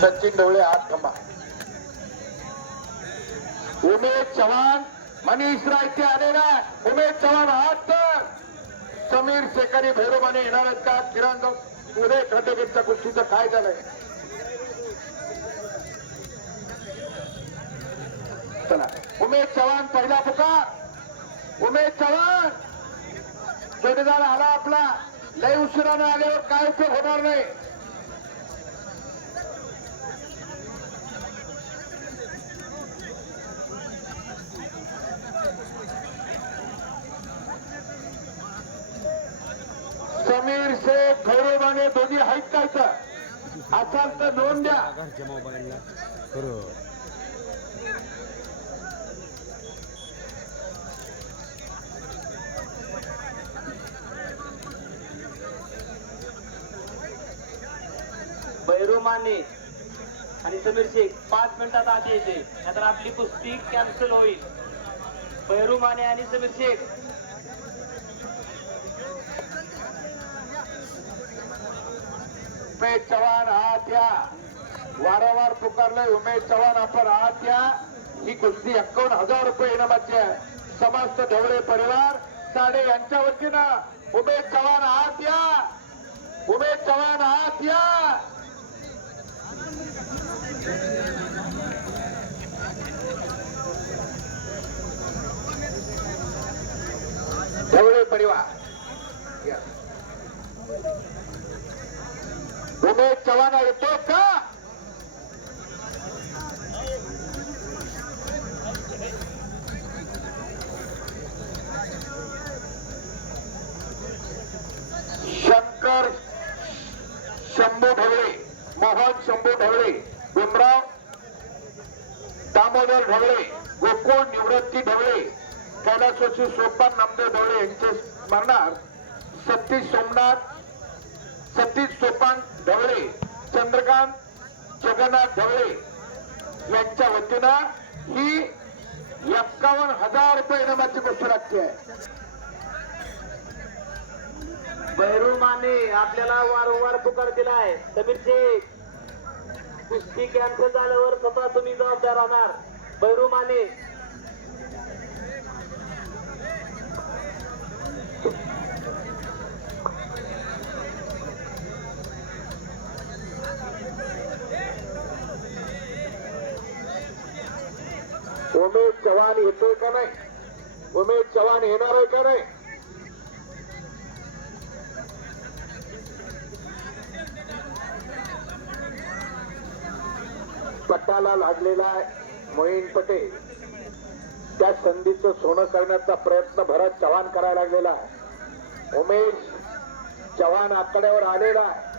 सचिन ढवळे आठ खंबा. उमेश चव्हाण मनीष रायते आलेला उमेश चव्हाण आठ तर. समीर शेखरी भैरवाने येणार आहेत का? किरण उदय खंडेकरच्या गोष्टीचं काय झालंय चला. उमेश चव्हाण पहिला पुकार. उमेश चव्हाण. जोडीदार आला आपला. लय उशिरानं आल्यावर काय उपयोग होणार नाही. समीर शेख गौरवाने दोन्ही आहेत का इथं असाल तर नोंद द्या. घरच्या माने आणि समीर शेख पाच मिनिटात आधी येते. नाहीतर आपली कुस्ती कॅन्सल होईल. बैरुमाने आणि समीर शेख. उमेश चव्हाण आत या वारंवार पुकारलंय उमेश चव्हाण आपण आत या ही कुस्ती एक्कावन्न हजार रुपये इनामाची आहे. समस्त ढवळे परिवार साडे यांच्या वतीनं उमेश चव्हाण आत या उमेश चव्हाण आत या ढवळे परिवार. Yes. चव्हाण येतो का शंकर शंभू ढवळे मोहन शंभू ढवळे भीमराव दामोदर ढवळे गोकुळ निवृत्ती ढवळे कैलासोशी सोपान नामदेव ढवळे यांचे स्मरणार सतीश सोमनाथ सतीश सोपान ढवळे चंद्रकांत जगन्नाथ ढवळे यांच्या वतीनं ही एक्कावन्न हजार रुपये इनामाची गोष्ट लागते. आहे बैरुमाने आपल्याला वारंवार पुकार दिलाय. समीर शेख कुस्ती कॅन्सल झाल्यावर स्वतः तुम्ही जबाबदार राहणार. बैरुमाने उमेश चव्हाण येतोय का नाही? उमेश चव्हाण येणार आहे का नाही? पटाला लागलेला आहे मोहीन पटेल. त्या संधीचं सोनं करण्याचा प्रयत्न भरत चव्हाण करायला लागलेला आहे. उमेश चव्हाण आकड्यावर आलेला आहे.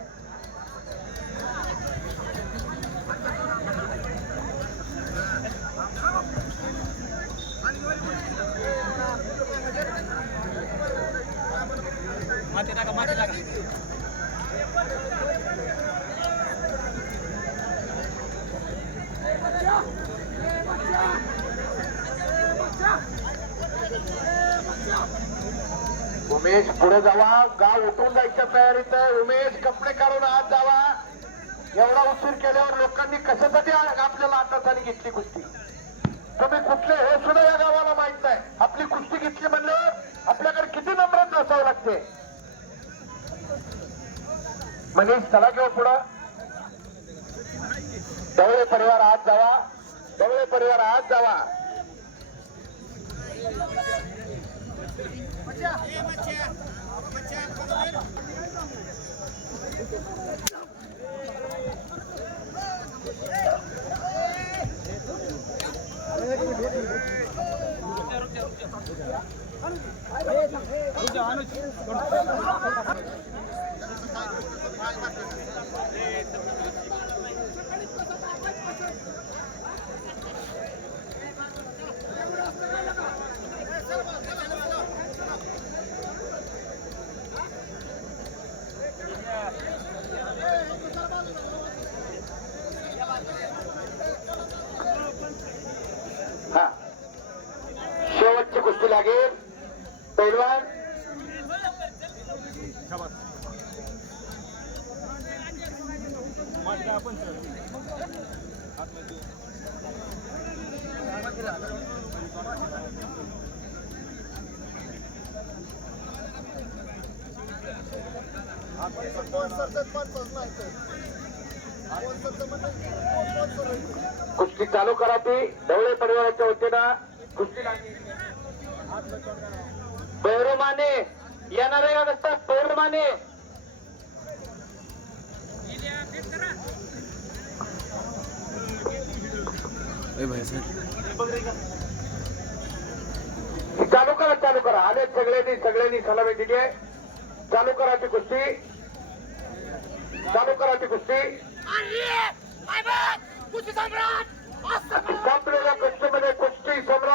उमेश पुढे जावा. गाव उठून जायच्या तयारीत आहे. उमेश कपडे काढून आत जावा. एवढा उशीर केल्यावर लोकांनी कशासाठी आ- आपल्याला आताच घेतली कुस्ती? तुम्ही कुठले हे सुद्धा या गावाला माहीत नाही. आपली कुस्ती घेतली म्हणल्यावर आपल्याकडे किती नंबरात असावं लागते? मनीष चला किंवा पुढं. डवळे परिवार आत जावा. डवळे परिवार आत जावा. हा कुस्ती चालू करा ती. ढवळे परिवाराच्या वतीनं कुस्ती पैरुमाने येणार आहे का नुसतं? पैरुमाने चालू करा चालू करा. आले सगळ्यांनी सगळ्यांनी सलामी दिली आहे चालू करा ती कुस्ती. चालू करा ती कुस्ती संपलेल्या कुस्तीमध्ये कुस्ती सम्राट.